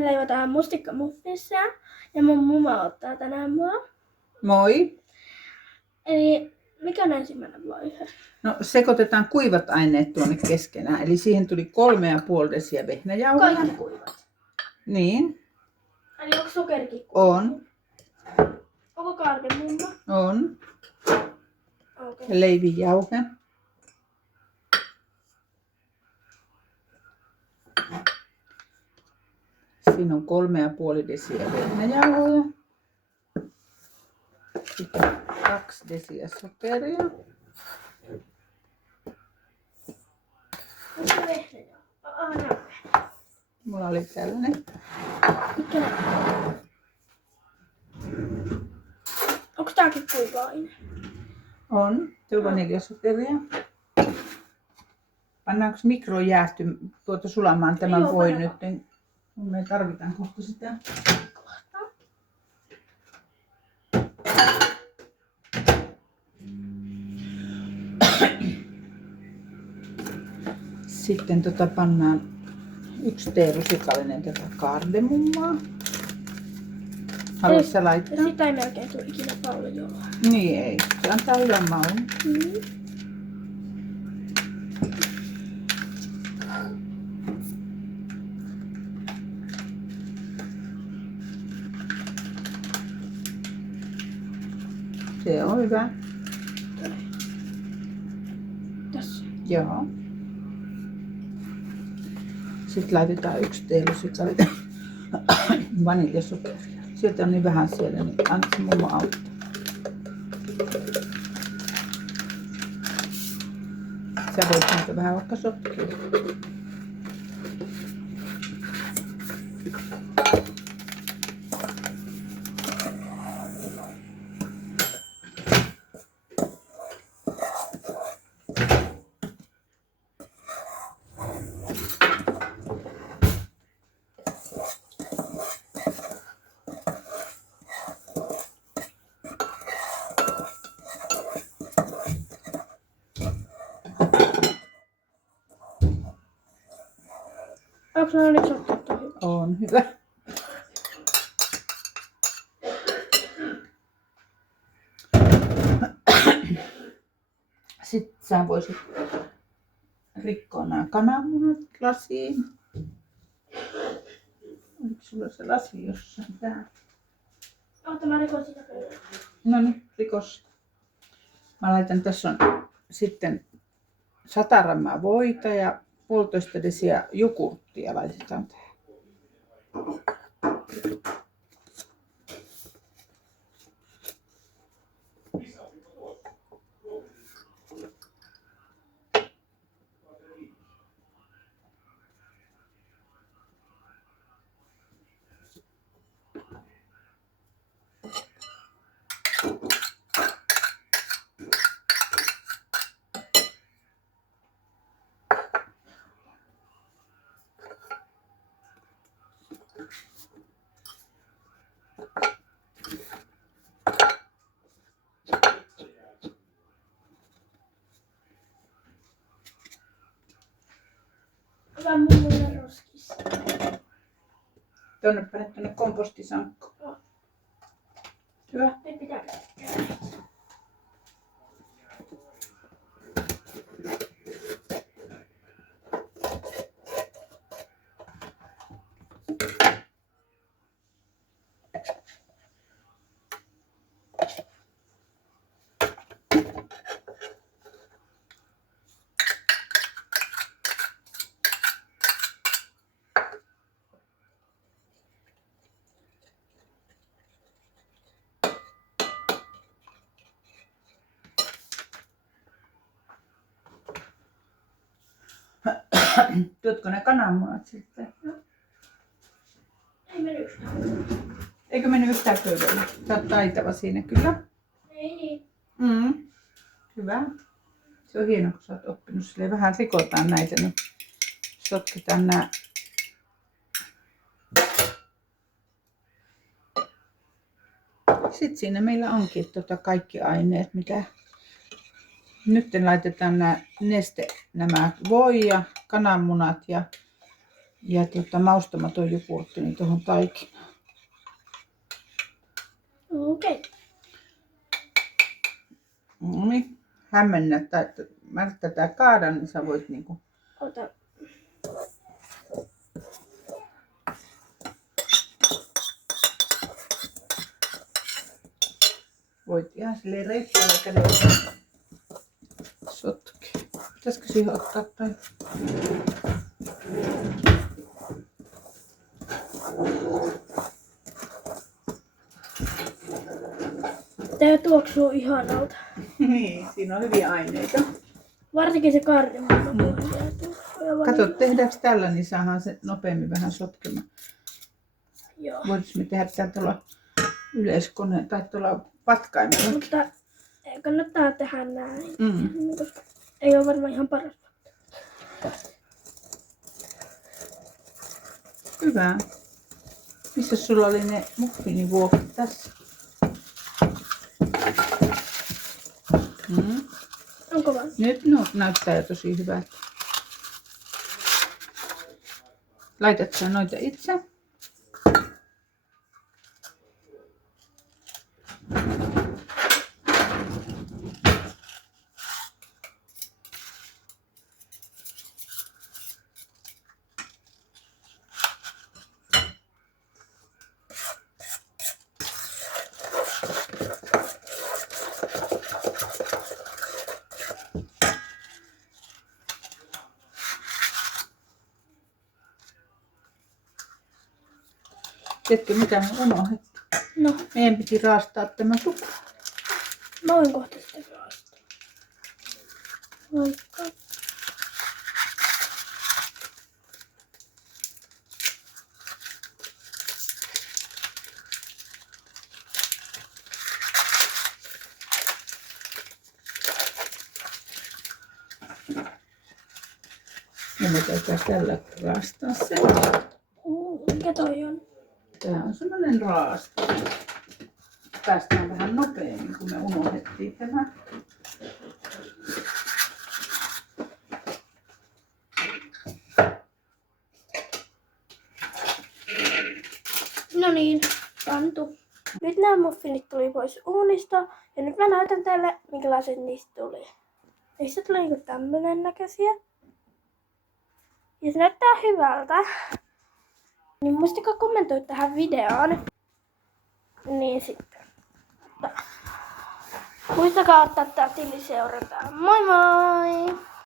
Me leivotaan mustikkamuffinsia ja mun mummo ottaa tänään mua. Moi. Eli mikä on ensimmäinen vaihe? No sekoitetaan kuivat aineet tuonne keskenään. Eli siihen tuli 3,5 desiä vehnäjauhoja. Kaikki kuivat. Niin. Eli onko sokerikin kuiva? On. Onko kardemumma? On. Okay. Ja leivijauhe. Siinä on 3,5 desiä vehnäjauhoja. Sitten 2 desiä sokeria. Onko vehnäjauhe? Mulla oli tällainen. Mikä? Onko tääkin kuiva aine? On. Se on vaniljasokeria. Pannaanko mikroon jäähty tuota sulamaan tämän Joo, voi pannaan. nyt? Me tarvitaan kohta sitä. Sitten pannaan 1 teelusikallinen tätä kardemummaa. Haluatko sä laittaa? Sitä ei melkein tule ikinä paljon. Niin ei. Se antaa hyvän maun. Se on hyvä. Tässä. Joo. Sitten laitetaan 1 teelusikallinen vaniljasokeria. Sieltä on niin vähän siellä, niin anna se mummo auttaa. Sä voit näitä vähän vaikka sotkea. Onko ne nyt sotkettu hyvä? On hyvä. Sitten sä voisit rikkoa nämä kananmunat lasiin. Oliko sulla se lasi jossain täällä? Oota, mä rikon sitä pöydällä. No niin, rikos. Mä laitan, tässä on sitten 100 grammaa voita ja 1,5 desiä jogurttia laitetaan tähän. Hyvä mummulle roskissa. Tuonne kompostisankkoon. Hyvä. Nyt pitää käydä. Tuotko ne kananmunat sitten? Ei mennyt yhtään. Eikö mennyt yhtään pöydälle? Sä oot taitava siinä kyllä. Ei niin. Hyvä. Se on hienoa, kun sä oot oppinut silleen. Vähän rikotaan näitä, niin sotketaan nää. Sitten siinä meillä onkin kaikki aineet, mitä nyt laitetaan nämä voi ja kananmunat ja ja maustamaton jogurtti niin tuohon taikinaan. Okei. No niin, hämmennä, että mä tätä kaadan, niin sä voit niinku. Ota. Voit ihan silleen reippaalla kädellä sotkea. Pitäisikö siihen ottaa toi? Tää tuoksuu ihanalta. Niin, siinä on hyviä aineita. Varsinkin se kardemumma. Kato, tehdäänkö tällä, niin saadaan se nopeammin vähän sotkemaan. Joo. Voitaisiin me tehdä täällä tuolla yleiskoneen tai tuolla patkaimella. Mutta kannattaa tehdä näin. Mm. Koska ei ole varmaan ihan parasta. Hyvä. Missä sulla oli ne muffinivuokit tässä? Mm. Onko vaan? Nyt näyttää jo tosi hyvältä. Laitat sä noita itse? Tiedätkö mitä me unohdettiin? No, Meidän piti raastaa tämä suklaa. mä voin kohta sitten raastaa. Vaikka. Ja me täytyy tällä raastaa se. Mikä toi on? Tää on semmonen raasta. Päästään vähän nopeammin, kun me unohdettiin tämä. No niin, pantu. Nyt nämä muffinit tuli pois uunista ja nyt mä näytän teille minkälaiset niistä tuli. Niistä tuli niinku tämmönen näköisiä. Ja se näyttää hyvältä. Niin muistakaa kommentoida tähän videoon. Niin sitten. Muistakaa ottaa tää tili seurataan. Moi moi!